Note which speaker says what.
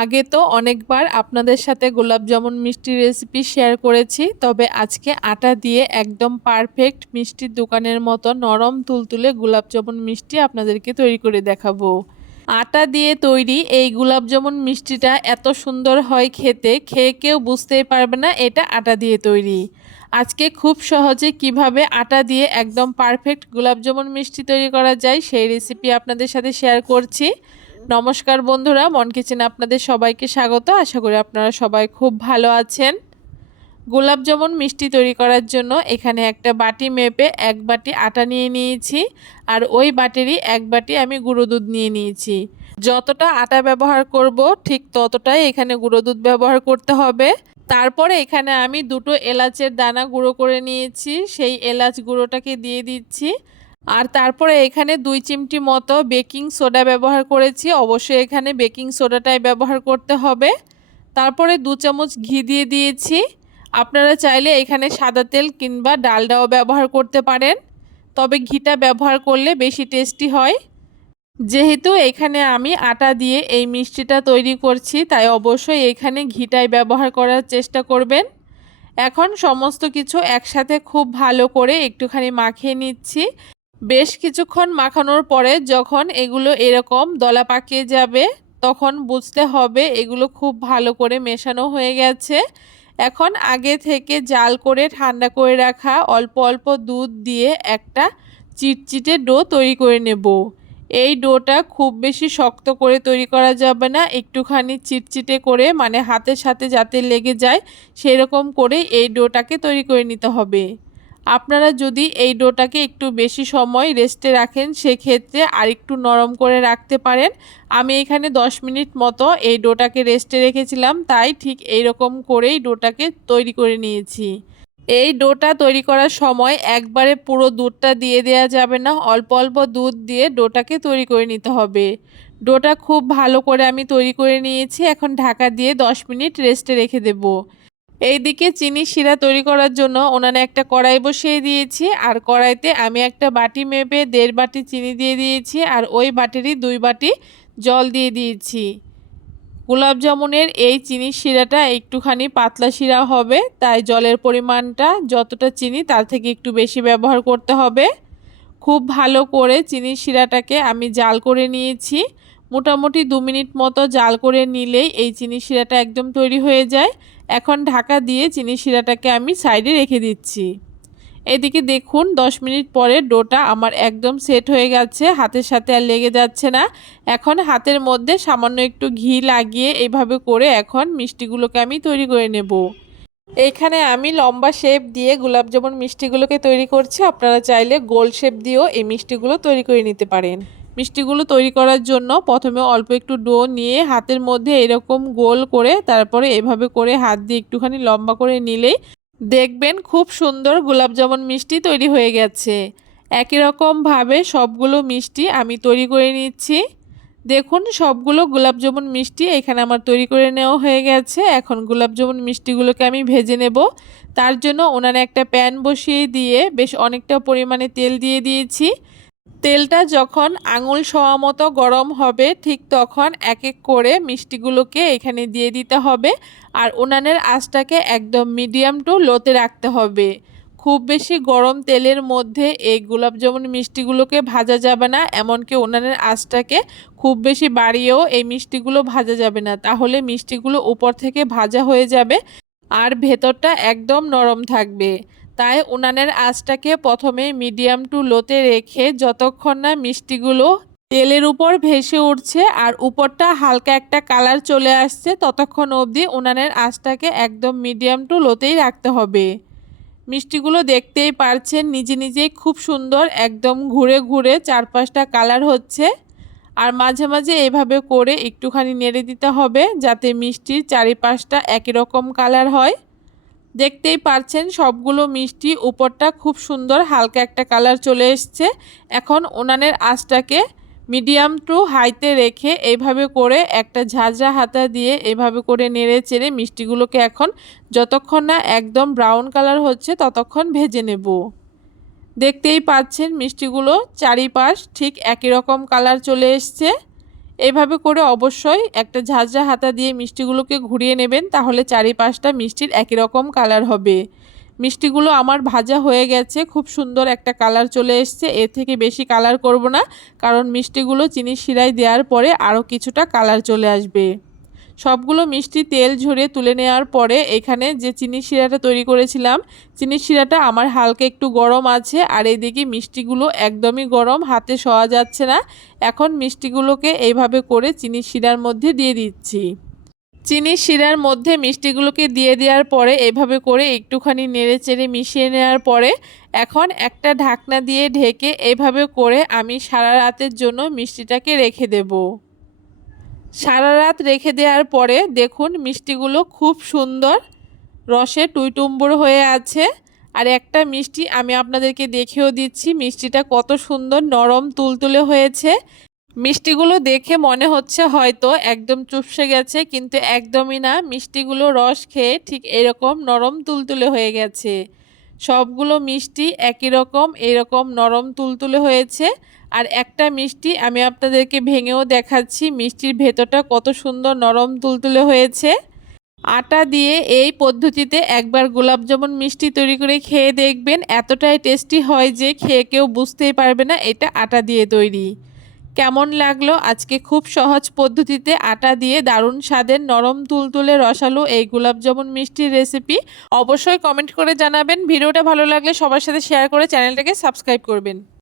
Speaker 1: আগে তো অনেকবার আপনাদের সাথে গোলাপ জামুন মিষ্টি রেসিপি শেয়ার করেছি, তবে আজকে আটা দিয়ে একদম পারফেক্ট মিষ্টির দোকানের মতো নরম তুলতুলে গোলাপ জামুন মিষ্টি আপনাদেরকে তৈরি করে দেখাবো। আটা দিয়ে তৈরি এই গোলাপ জামুন মিষ্টিটা এত সুন্দর হয় খেতে, খেয়ে কেউ বুঝতেই পারবে না এটা আটা দিয়ে তৈরি। আজকে খুব সহজে কীভাবে আটা দিয়ে একদম পারফেক্ট গোলাপ জামুন মিষ্টি তৈরি করা যায় সেই রেসিপি আপনাদের সাথে শেয়ার করছি। নমস্কার বন্ধুরা, মন কিচেনে আপনাদের সবাইকে স্বাগত। আশা করি আপনারা সবাই খুব ভালো আছেন। গোলাপ জামুন মিষ্টি তৈরি করার জন্য এখানে একটা বাটি মেপে এক বাটি আটা নিয়ে নিয়েছি, আর ওই বাটিরই এক বাটি আমি গুঁড়ো দুধ নিয়ে নিয়েছি। যতটা আটা ব্যবহার করব, ঠিক ততটাই এখানে গুঁড়ো দুধ ব্যবহার করতে হবে। তারপরে এখানে আমি দুটো এলাচের দানা গুঁড়ো করে নিয়েছি, সেই এলাচ গুঁড়োটাকে দিয়ে দিচ্ছি। আর তারপরে এখানে দুই চিমটি মতো বেকিং সোডা ব্যবহার করেছি। অবশ্যই এখানে বেকিং সোডাটাই ব্যবহার করতে হবে। তারপরে দু চামচ ঘি দিয়ে দিয়েছি। আপনারা চাইলে এখানে সাদা তেল কিংবা ডালডাও ব্যবহার করতে পারেন। তবে ঘিটা ব্যবহার করলে বেশি টেস্টি হয়। যেহেতু এখানে আমি আটা দিয়ে এই মিষ্টিটা তৈরি করছি, তাই অবশ্যই এখানে ঘিটাই ব্যবহার করার চেষ্টা করবেন। এখন সমস্ত কিছু একসাথে খুব ভালো করে একটুখানি মাখিয়ে নিচ্ছি। বেশ কিছুক্ষণ মাখানোর পরে যখন এগুলো এরকম দলা পাকিয়ে যাবে, তখন বুঝতে হবে এগুলো খুব ভালো করে মেশানো হয়ে গেছে। এখন আগে থেকে জাল করে ঠান্ডা করে রাখা অল্প অল্প দুধ দিয়ে একটা চিটচিটে ডো তৈরি করে নেব। এই ডোটা খুব বেশি শক্ত করে তৈরি করা যাবে না, একটুখানি চিটচিটে করে মানে হাতের সাথে যাতে লেগে যায়, সেরকম করে এই ডোটাকে তৈরি করে নিতে হবে। আপনারা যদি এই ডোটাকে একটু বেশি সময় রেস্টে রাখেন, সেক্ষেত্রে আরেকটু নরম করে রাখতে পারেন। আমি এখানে 10 মিনিট মতো এই ডোটাকে রেস্টে রেখেছিলাম, তাই ঠিক এই রকম করেই ডোটাকে তৈরি করে নিয়েছি। এই ডোটা তৈরি করার সময় একবারে পুরো দুধটা দিয়ে দেওয়া যাবে না, অল্প অল্প দুধ দিয়ে ডোটাকে তৈরি করে নিতে হবে। ডোটা খুব ভালো করে আমি তৈরি করে নিয়েছি, এখন ঢাকা দিয়ে 10 মিনিট রেস্টে রেখে দেবো। এইদিকে চিনি শিরা তৈরি করার জন্য ওনানে একটা কড়াই বসিয়ে দিয়েছি, আর কড়াইতে আমি একটা বাটি মেপে দেড় বাটি চিনি দিয়ে দিয়েছি, আর ওই বাটিরই দুই বাটি জল দিয়ে দিয়েছি। গোলাপ জামুনের এই চিনি শিরাটা একটুখানি পাতলা শিরা হবে, তাই জলের পরিমাণটা যতটা চিনি তার থেকে একটু বেশি ব্যবহার করতে হবে। খুব ভালো করে চিনি শিরাটাকে আমি জাল করে নিয়েছি মোটামুটি দু মিনিট মতো জাল করে নিলেই এই চিনি শিরাটা একদম তৈরি হয়ে যায়। এখন ঢাকা দিয়ে চিনি শিরাটাকে আমি সাইডে রেখে দিচ্ছি। এদিকে দেখুন 10 মিনিট পরে ডোটা আমার একদম সেট হয়ে গেছে, হাতের সাথে আর লেগে যাচ্ছে না। এখন হাতের মধ্যে সামান্য একটু ঘি লাগিয়ে এইভাবে করে এখন মিষ্টিগুলোকে আমি তৈরি করে নেব। এইখানে আমি লম্বা শেপ দিয়ে গোলাপ জামুন মিষ্টিগুলোকে তৈরি করছি। আপনারা চাইলে গোল শেপ দিয়েও এই মিষ্টিগুলো তৈরি করে নিতে পারেন। মিষ্টিগুলো তৈরি করার জন্য প্রথমে অল্প একটু ডো নিয়ে হাতের মধ্যে এরকম গোল করে তারপরে এভাবে করে হাত দিয়ে একটুখানি লম্বা করে নিলেই দেখবেন খুব সুন্দর গোলাপ জামুন মিষ্টি তৈরি হয়ে গেছে। একই রকমভাবে সবগুলো মিষ্টি আমি তৈরি করে নিচ্ছি। দেখুন, সবগুলো গোলাপ জামুন মিষ্টি এখানে আমার তৈরি করে নেওয়া হয়ে গেছে। এখন গোলাপ জামুন মিষ্টিগুলোকে আমি ভেজে নেব। তার জন্য ওনারা একটা প্যান বসিয়ে দিয়ে বেশ অনেকটা পরিমাণে তেল দিয়ে দিয়েছি। তেলটা যখন আঙুল সওয়া মতো গরম হবে, ঠিক তখন এক এক করে মিষ্টিগুলোকে এখানে দিয়ে দিতে হবে আর উনানের আঁচটাকে একদম মিডিয়াম টু লোতে রাখতে হবে। খুব বেশি গরম তেলের মধ্যে এই গোলাপ জামুন মিষ্টিগুলোকে ভাজা যাবে না, এমনকি উনানের আঁচটাকে খুব বেশি বাড়িয়েও এই মিষ্টিগুলো ভাজা যাবে না। তাহলে মিষ্টিগুলো উপর থেকে ভাজা হয়ে যাবে আর ভেতরটা একদম নরম থাকবে। তাই উনানের আঁচটাকে প্রথমে মিডিয়াম টু লোতে রেখে যতক্ষণ না মিষ্টিগুলো তেলের উপর ভেসে উঠছে আর উপরটা হালকা একটা কালার চলে আসছে, ততক্ষণ অবধি উনানের আঁচটাকে একদম মিডিয়াম টু লোতেই রাখতে হবে। মিষ্টিগুলো দেখতেই পারছেন, নিজে নিজেই খুব সুন্দর, একদম ঘুরে ঘুরে চার পাঁচটা কালার হচ্ছে। আর মাঝে মাঝে এভাবে করে একটুখানি নেড়ে দিতে হবে যাতে মিষ্টির চারিপাশটা একই রকম কালার হয়। দেখতেই পারছেন সবগুলো মিষ্টি, উপরটা খুব সুন্দর, হালকা একটা কালার চলে এসছে। এখন উনানের আঁচটাকে মিডিয়াম টু হাইতে রেখে এইভাবে করে একটা ঝাঁঝরা হাতা দিয়ে এভাবে করে নেড়ে চেড়ে মিষ্টিগুলোকে এখন যতক্ষণ না একদম ব্রাউন কালার হচ্ছে ততক্ষণ ভেজে নেব। দেখতেই পাচ্ছেন মিষ্টিগুলো চারিপাশ ঠিক একই রকম কালার চলে এসছে। এইভাবে করে অবশ্যই একটা ঝাঁঝরা হাতা দিয়ে মিষ্টিগুলোকে ঘুরিয়ে নেবেন, তাহলে চারিপাশটা মিষ্টির একই রকম কালার হবে। মিষ্টিগুলো আমার ভাজা হয়ে গেছে, খুব সুন্দর একটা কালার চলে এসছে, এর থেকে বেশি কালার করব না, কারণ মিষ্টিগুলো চিনি শিরায় দেওয়ার পরে আরও কিছুটা কালার চলে আসবে। সবগুলো মিষ্টি তেল ঝরিয়ে তুলে নেওয়ার পরে এখানে যে চিনি শিরাটা তৈরি করেছিলাম, চিনি শিরাটা আমার হালকা একটু গরম আছে আর এইদিকে মিষ্টিগুলো একদমই গরম, হাতে সওয়া যাচ্ছে না। এখন মিষ্টিগুলোকে এইভাবে করে চিনি শিরার মধ্যে দিয়ে দিচ্ছি। চিনি শিরার মধ্যে মিষ্টিগুলোকে দিয়ে দেওয়ার পরে এভাবে করে একটুখানি নেড়ে চেড়ে মিশিয়ে নেওয়ার পরে এখন একটা ঢাকনা দিয়ে ঢেকে এভাবে করে আমি সারা রাতের জন্য মিষ্টিটাকে রেখে দেব। সারা রাত রেখে দেওয়ার পরে দেখুন মিষ্টিগুলো খুব সুন্দর, রসে টুইটুম্বর হয়ে আছে। আর একটা মিষ্টি আমি আপনাদেরকে দেখেও দিচ্ছি, মিষ্টিটা কত সুন্দর নরম তুলতুলে হয়েছে। মিষ্টিগুলো দেখে মনে হচ্ছে হয়তো একদম চুপসে গেছে, কিন্তু একদমই না। মিষ্টিগুলো রস খেয়ে ঠিক এরকম নরম তুলতুলে হয়ে গেছে। সবগুলো মিষ্টি একই রকম, এরকম নরম তুলতুলে হয়েছে। আর একটা মিষ্টি আমি আপনাদেরকে ভেঙেও দেখাচ্ছি। মিষ্টির ভেতরটা কত সুন্দর নরম তুলতুলে হয়েছে। আটা দিয়ে এই পদ্ধতিতে একবার গোলাপজামুন মিষ্টি তৈরি করে খেয়ে দেখবেন। এতটাই টেস্টি হয় যে খেয়ে কেউ বুঝতেই পারবে না এটা আটা দিয়ে তৈরি। কেমন লাগল? আজকে খুব সহজ পদ্ধতিতে আটা দিয়ে দারুণ স্বাদের নরম তুলতুলে রসালো এই গোলাপজামুন মিষ্টির রেসিপি অবশ্যই কমেন্ট করে জানাবেন। ভিডিওটা ভালো লাগলে সবার সাথে শেয়ার করে চ্যানেলটাকে সাবস্ক্রাইব করবেন।